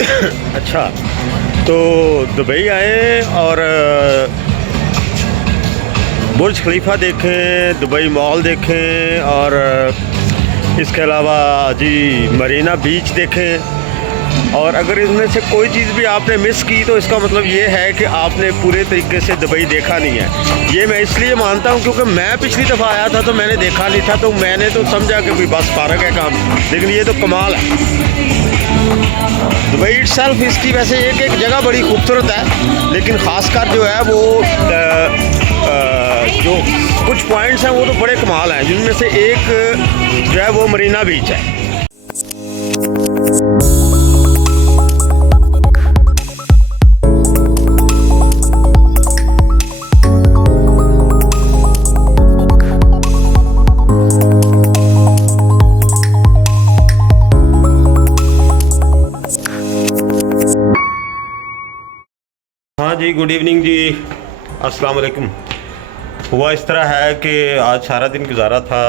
अच्छा, तो दुबई आए और बुर्ज खलीफा देखें, दुबई मॉल देखें और इसके अलावा जी मरीना बीच देखें। और अगर इनमें से कोई चीज़ भी आपने मिस की तो इसका मतलब ये है कि आपने पूरे तरीके से दुबई देखा नहीं है। ये मैं इसलिए मानता हूँ क्योंकि मैं पिछली दफ़ा आया था तो मैंने देखा नहीं था, तो मैंने तो समझा कि भाई बस फारग है काम, लेकिन ये तो कमाल है। दुबई इटसेल्फ इसकी वैसे एक जगह बड़ी खूबसूरत है, लेकिन ख़ासकर जो है वो जो कुछ पॉइंट्स हैं वो तो बड़े कमाल हैं, जिनमें से एक जो है वो मरीना बीच है। हाँ जी, गुड इवनिंग जी, अस्सलाम वालेकुम। हुआ इस तरह है कि आज सारा दिन गुजारा था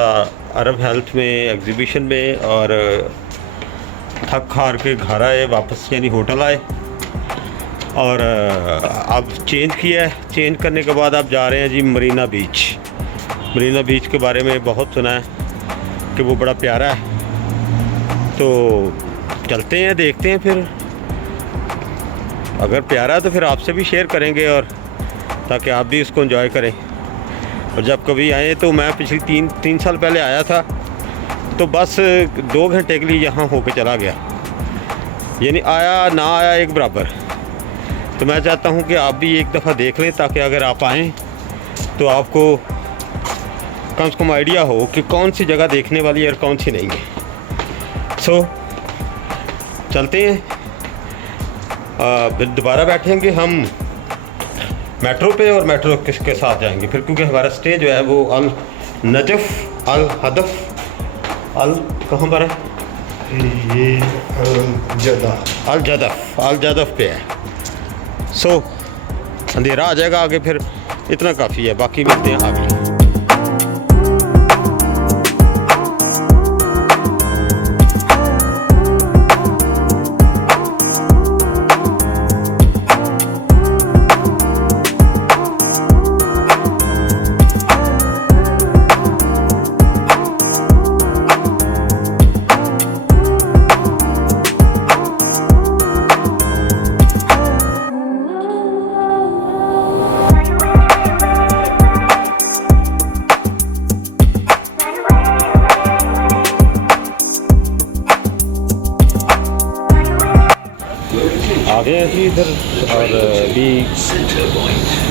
अरब हेल्थ में एग्ज़िबिशन में, और थक हार के घर आए वापस, यानी होटल आए, और अब चेंज किया है। चेंज करने के बाद आप जा रहे हैं जी मरीना बीच। मरीना बीच के बारे में बहुत सुना है कि वो बड़ा प्यारा है, तो चलते हैं, देखते हैं। फिर अगर प्यारा है तो फिर आपसे भी शेयर करेंगे, और ताकि आप भी उसको एंजॉय करें। और जब कभी आए तो मैं पिछली तीन साल पहले आया था, तो बस 2 घंटे के लिए यहाँ होके चला गया, यानी आया ना आया एक बराबर। तो मैं चाहता हूँ कि आप भी एक दफ़ा देख लें, ताकि अगर आप आएँ तो आपको कम से कम आइडिया हो कि कौन सी जगह देखने वाली है और कौन सी नहीं है। सो चलते हैं। फिर दोबारा बैठेंगे हम मेट्रो पे, और मेट्रो किसके साथ जाएंगे फिर, क्योंकि हमारा स्टे जो है वो अल नजफ़ अल हदफ अल कहाँ पर है, ये अल जदफ़ पे है। सो अंधेरा आ जाएगा आगे, फिर इतना काफ़ी है, बाकी मिलते हैं आगे। आ गए हैं जी इधर, और अभी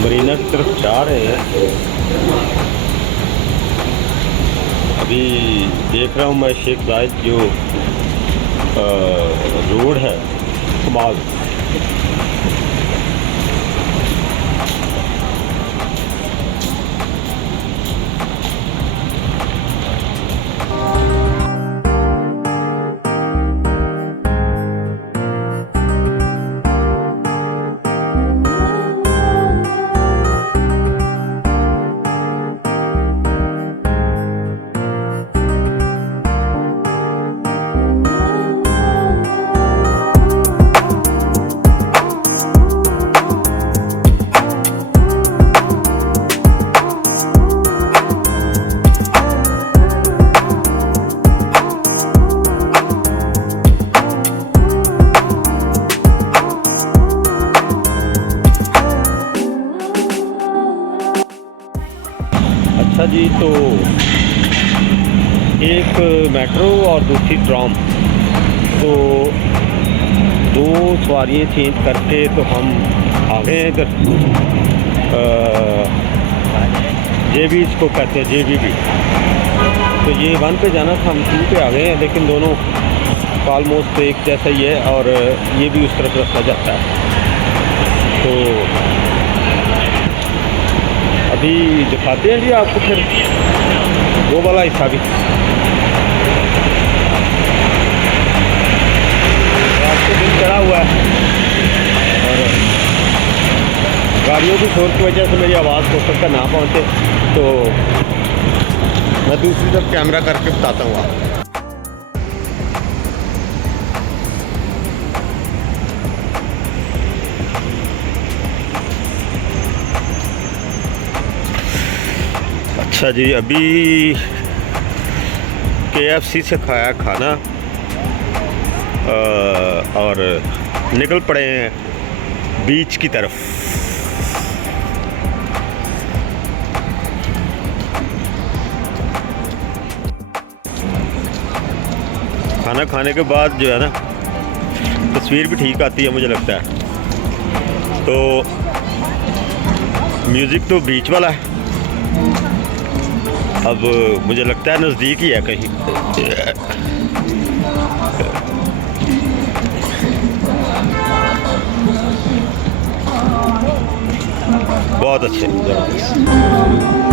मरीना की तरफ जा रहे हैं। अभी देख रहा हूँ मैं शेख जायद जो रोड है, कमाल। अच्छा जी, तो एक मेट्रो और दूसरी ट्राम, तो 2 सवारियाँ चेंज करके तो हम आ गए हैं इधर, JB इसको कहते हैं, JBB। तो ये 1 पे जाना था, हम 2 पे आ गए हैं, लेकिन दोनों ऑलमोस्ट एक जैसा ही है, और ये भी उस तरफ रास्ता जाता है। तो अभी दिखाते हैं जी आपको फिर वो वाला हिस्सा भी। रास्ते दिन चढ़ा हुआ है, और गाड़ियों की शोर की वजह से मेरी आवाज़ हो सकता ना पहुँचे, तो मैं दूसरी तरफ कैमरा करके बताता हूँ आपको। अच्छा जी, अभी KFC से खाया खाना और निकल पड़े हैं बीच की तरफ। खाना खाने के बाद जो है ना, तस्वीर भी ठीक आती है मुझे लगता है। तो म्यूज़िक तो बीच वाला है, अब मुझे लगता है नज़दीक ही है कहीं। बहुत अच्छे, ज़बरदस्त।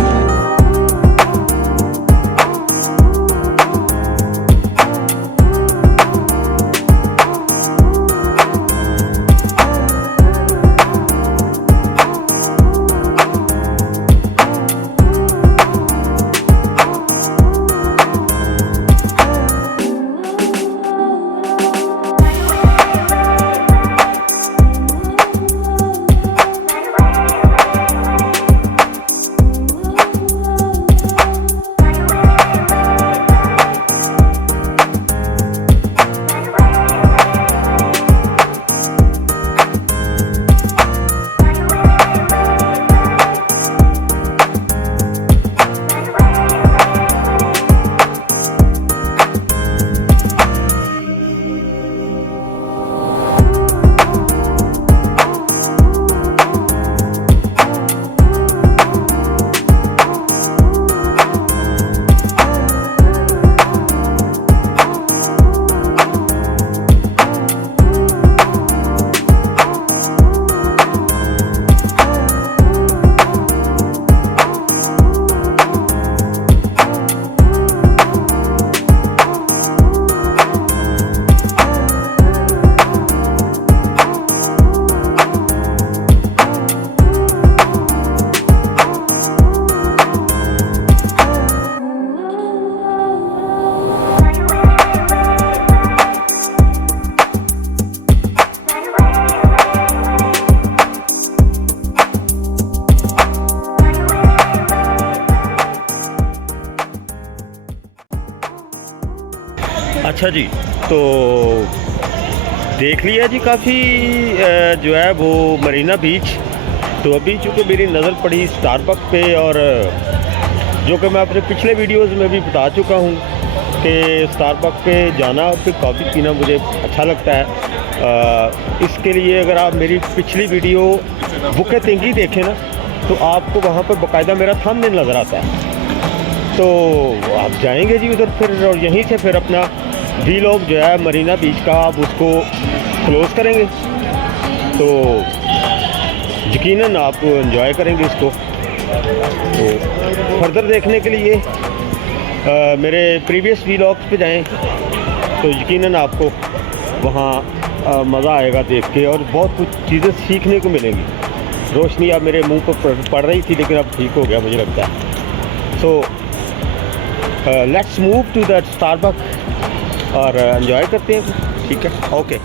अच्छा जी, तो देख लिया जी काफ़ी जो है वो मरीना बीच। तो अभी चूँकि मेरी नज़र पड़ी स्टारबक पे, और जो कि मैं अपने पिछले वीडियोस में भी बता चुका हूँ कि स्टारबक पे जाना फिर कॉफ़ी पीना मुझे अच्छा लगता है। इसके लिए अगर आप मेरी पिछली वीडियो बुके तिंगी देखें ना, तो आपको वहाँ पर बाकायदा मेरा थंबनेल नज़र आता है। तो आप जाएंगे जी उधर फिर, और यहीं से फिर अपना वीलॉग जो है मरीना बीच का आप उसको क्लोज़ करेंगे, तो यकीनन आप एंजॉय करेंगे इसको। तो फर्दर देखने के लिए मेरे प्रीवियस वीलॉग्स पे जाएं, तो यकीनन आपको वहाँ मज़ा आएगा देख के, और बहुत कुछ चीज़ें सीखने को मिलेंगी। रोशनी अब मेरे मुंह पर पड़ रही थी, लेकिन अब ठीक हो गया मुझे लगता है। So let's move to that Starbuck और एंजॉय करते हैं, ठीक है, ओके।